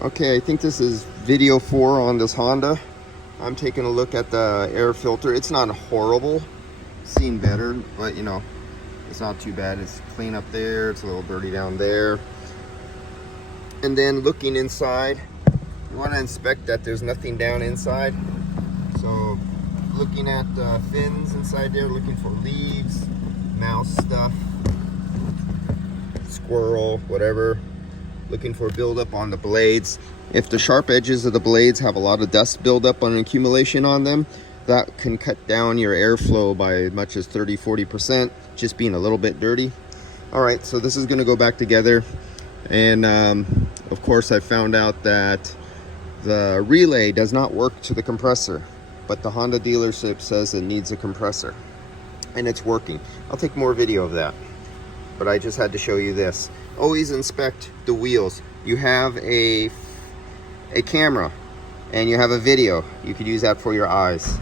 Okay, I think this is video 4 on this Honda. I'm taking a look at the air filter. It's not horrible. Seen better, but you know, it's not too bad. It's clean up there. It's a little dirty down there. And then looking inside, you want to inspect that there's nothing down inside. So looking at the fins inside there, looking for leaves, mouse stuff, squirrel, whatever. Looking for buildup on the blades. If the sharp edges of the blades have a lot of dust buildup on accumulation on them, that can cut down your airflow by as much as 30-40%, just being a little bit dirty. All right, so this is going to go back together. And of course, I found out that the relay does not work to the compressor, but the Honda dealership says it needs a compressor, and it's working. I'll take more video of that, but I just had to show you this. Always inspect the wheels. You have a camera and you have a video. You could use that for your eyes.